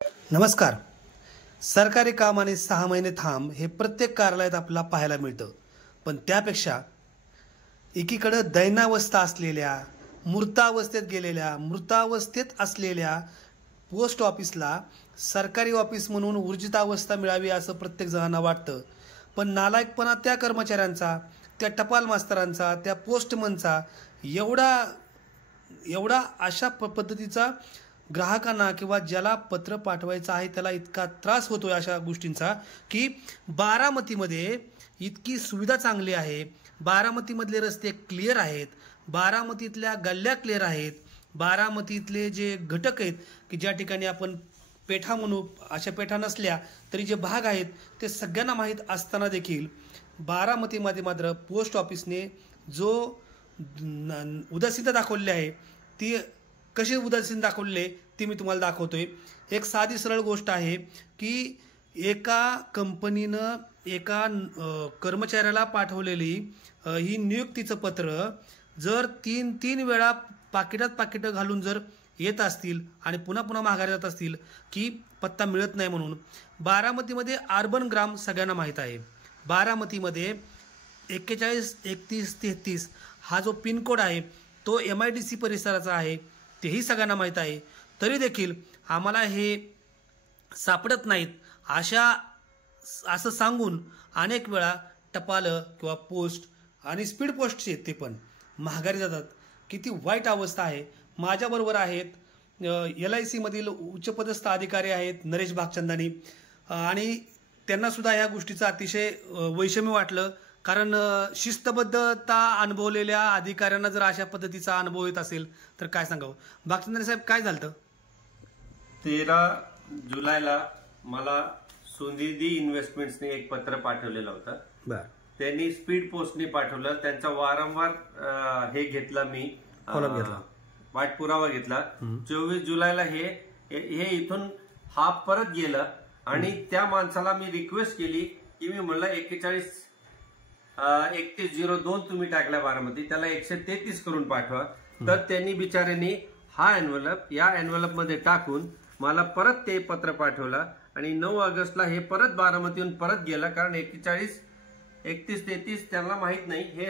नमस्कार. सरकारी काम आणि 6 महिने थांब हे प्रत्येक कार्यालयात आपल्याला पाहायला मिळतं. पण त्यापेक्षा एकीकडं दैनावस्था असलेल्या, मृतावस्थेत असलेल्या पोस्ट ऑफिसला सरकारी ऑफिस म्हणून ऊर्जितावस्था मिळावी असं प्रत्येक जणांना वाटतं. पण नालायकपणा त्या कर्मचाऱ्यांचा, त्या टपाल मास्तरांचा, त्या पोस्टमनचा एवढा अशा पद्धतीचा ग्राहकांना किंवा ज्याला पत्र पाठवायचं आहे त्याला इतका त्रास होतोय अशा गोष्टींचा की बारामतीमध्ये इतकी सुविधा चांगली आहे. बारामतीमधले रस्ते क्लिअर आहेत, बारामतीतल्या गल्ल्या क्लिअर आहेत, बारामतीतले जे घटक आहेत की ज्या ठिकाणी आपण पेठा म्हणू, अशा पेठा नसल्या तरी जे भाग आहेत ते सगळ्यांना माहीत असताना देखील बारामतीमध्ये मात्र पोस्ट ऑफिसने जो उदासीनता दाखवली आहे ती कशी उदासीन दाखवले ती मी तुम्हाला दाखवतोय. एक साधी सरळ गोष्ट आहे की एका कंपनीनं एका कर्मचाऱ्याला पाठवलेली ही नियुक्तीचं पत्र जर तीन वेळा पाकिटं घालून जर येत असतील आणि पुन्हा पुन्हा माघारी जात असतील की पत्ता मिळत नाही म्हणून. बारामतीमध्ये अर्बन ग्राम सगळ्यांना माहीत आहे. बारामतीमध्ये 413133 हा जो पिनकोड आहे तो MIDC परिसराचा आहे, तेही सगळ्यांना माहीत आहे. तरी देखील आम्हाला हे सापडत नाहीत असं सांगून अनेक वेळा टपाल किंवा पोस्ट आणि स्पीड पोस्टचे ते पण महागारी जातात. किती वाईट अवस्था आहे. माझ्याबरोबर आहेत LIC मधील उच्चपदस्थ अधिकारी आहेत नरेश भागचंदानी, आणि त्यांनासुद्धा ह्या गोष्टीचं अतिशय वैषम्य वाटलं. कारण शिस्तबद्धता अनुभवलेल्या अधिकाऱ्यांना जर अशा पद्धतीचा अनुभव येत असेल तर काय सांगावं. भागचंदानी साहेब, काय झालं? 13 जुलैला मला सुनिधी इन्व्हेस्टमेंट्सने एक पत्र पाठवलेलं होतं. त्यांनी स्पीड पोस्टने पाठवलं. त्यांचा वारंवार हे घेतला मी पाठपुरावा घेतला. 24 जुलैला हे इथून हा परत गेलं आणि त्या माणसाला मी रिक्वेस्ट केली की मी म्हणलं 413102 तुम्ही टाकला बारामती, त्याला 133 करून पाठवा. तर त्यांनी बिचाऱ्यांनी हा एन्व्हलप या एन्व्हलप मध्ये टाकून मला परत ते पत्र पाठवलं आणि 9 ऑगस्टला हे परत बारामतीहून परत गेला. कारण 413133 त्यांना माहित नाही, हे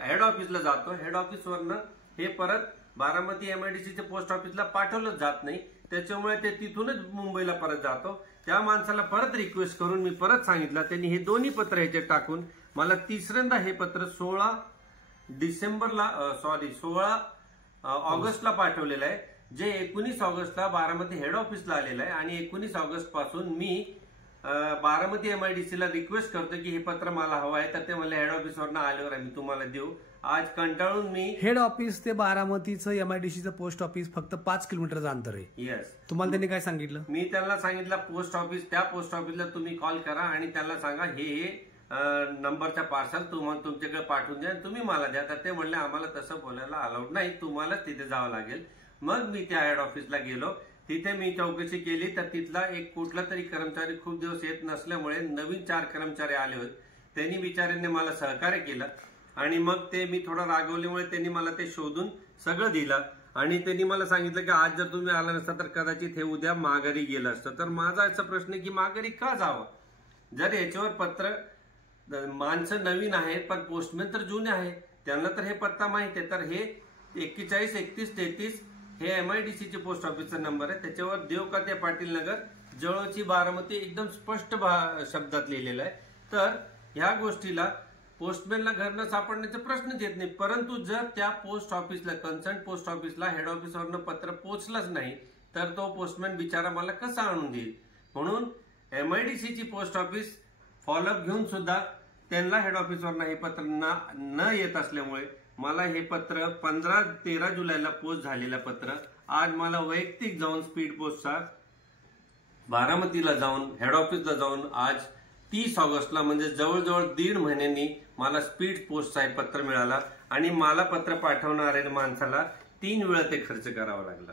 हेड ऑफिसला जातो. हेड ऑफिसवरनं हे परत बारामती MIDCच्या पोस्ट ऑफिसला पाठवलं जात नाही, त्याच्यामुळे ते तिथूनच मुंबईला परत जातो. त्या माणसाला परत रिक्वेस्ट करून मी परत सांगितलं. त्यांनी हे दोन्ही पत्र ह्याचे टाकून मला तिसऱ्यांदा हे पत्र 16 ऑगस्टला पाठवलेलं आहे, जे 19 ऑगस्टला बारामती हेड ऑफिसला आलेलं आहे. आणि 19 ऑगस्ट पासून मी बारामती MIDCला रिक्वेस्ट करतो की हे पत्र मला हवं आहे. तर ते मला हेड ऑफिसवरनं आल्यावर आम्ही तुम्हाला देऊ. आज कंटाळून मी हेड ऑफिस ते बारामतीचं MIDCचं पोस्ट ऑफिस फक्त 5 किलोमीटरचं अंतर आहे. येस. तुम्हाला त्यांनी काय सांगितलं? मी त्यांना सांगितलं त्या पोस्ट ऑफिसला तुम्ही कॉल करा आणि त्यांना सांगा हे नंबरच्या पार्सल तुम्हाला तुमच्याकडे पाठवून द्या, तुम्ही मला द्या. तर ते म्हणले आम्हाला तसं बोलायला अलाउड नाही, तुम्हाला तिथे जावं लागेल. मग मी त्या हेड ऑफिसला गेलो. तिथे मी चौकशी केली तर तिथला एक कुठला तरी कर्मचारी खूप दिवस येत नसल्यामुळे नवीन 4 कर्मचारी आले होते. त्यांनी बिचाऱ्यांनी मला सहकार्य केलं आणि मग ते मी थोडं रागवल्यामुळे त्यांनी मला ते शोधून सगळं दिलं. आणि त्यांनी मला सांगितलं की आज जर तुम्ही आला नसता तर कदाचित हे उद्या माघारी गेलं असतं. तर माझा असा प्रश्न आहे की माघारी का जावं? जर याच्यावर पत्र माणसं नवीन आहेत पण पोस्टमॅन तर जुने आहेत, त्यांना तर हे पत्ता माहित आहे. तर हे 413133 हे MIDCचे पोस्ट ऑफिसचा नंबर आहे. त्याच्यावर देवकाते पाटील नगर जवळची बारामती एकदम स्पष्ट शब्दात लिहिलेलं आहे. तर ह्या गोष्टीला पोस्टमॅनला घर न सापडण्याचा प्रश्नच येत नाही. परंतु जर त्या पोस्ट ऑफिसला कन्सर्न पोस्ट ऑफिसला हेड ऑफिसवरनं पत्र पोहोचलंच नाही तर तो पोस्टमॅन बिचारा मला कसा आणून देईल. म्हणून MIDCची पोस्ट ऑफिस फॉलोअप घेऊन सुद्धा त्यांना हेड ऑफिसवरनं हे पत्र न येत असल्यामुळे मला हे पत्र 13 जुलैला पोस्ट झालेलं पत्र आज मला वैयक्तिक जाऊन स्पीड पोस्टचा बारामतीला जाऊन हेड ऑफिसला जाऊन आज 30 ऑगस्टला म्हणजे जवळजवळ 1.5 महिन्यांनी मला स्पीड पोस्टचा हे पत्र मिळाला. आणि मला पत्र पाठवणाऱ्या माणसाला 3 वेळा ते खर्च करावा लागला.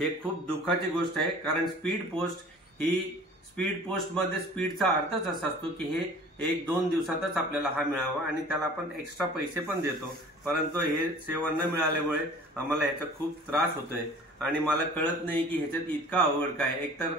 हे खूप दुःखाची गोष्ट आहे. कारण स्पीड पोस्टमध्ये स्पीडचा अर्थच असा असतो की हे 1-2 दिवसातच आपल्याला हा मिळावा आणि त्याला आपण एक्स्ट्रा पैसे पण देतो. परंतु हे सेवा न मिळाल्यामुळे आम्हाला ह्याचा खूप त्रास होतोय आणि मला कळत नाही की ह्याच्यात इतका अवघड काय. एकतर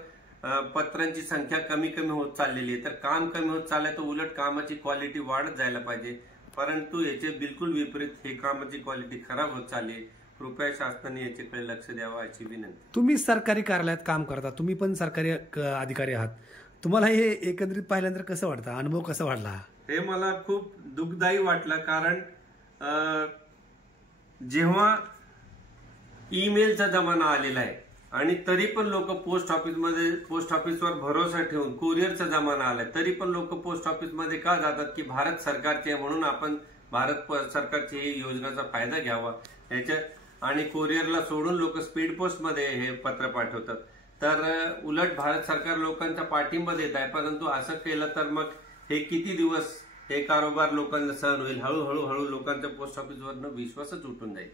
पत्रांची संख्या कमी कमी होत चाललेली आहे, तर काम कमी होत चाललंय, तर उलट कामाची क्वालिटी वाढत जायला पाहिजे. परंतु याचे बिलकुल विपरीत, हे कामाची क्वालिटी खराब होत चालली आहे. कृपया शासनाने याच्याकडे लक्ष द्यावं अशी विनंती. तुम्ही सरकारी कार्यालयात काम करता, तुम्ही पण सरकारी अधिकारी आहात, तुम्हाला हे एकंदरीत पाहिल्यानंतर कसं वाटतं, अनुभव कसा वाटला? हे मला खूप दुःखदायी वाटलं, कारण जेव्हा ईमेलचा जमाना आलेला आहे आणि तरी पण लोक पोस्ट ऑफिसवर भरोसा ठेवून, कुरिअरचा जमाना आलाय तरी पण लोक पोस्ट ऑफिसमध्ये का जातात की भारत सरकारचे म्हणून आपण भारत सरकारची ही योजनेचा फायदा घ्यावा याच्या, आणि कुरिअरला सोडून लोक स्पीड पोस्ट मध्ये हे पत्र पाठवतात. तर उलट भारत सरकार लोकांचा पाठिंबा देत आहे, परंतु असं केलं तर मग हे किती दिवस हे कारोबार लोकांना सहन होईल? हळूहळू लोकांच्या पोस्ट ऑफिसवरनं विश्वासच उठून जाईल.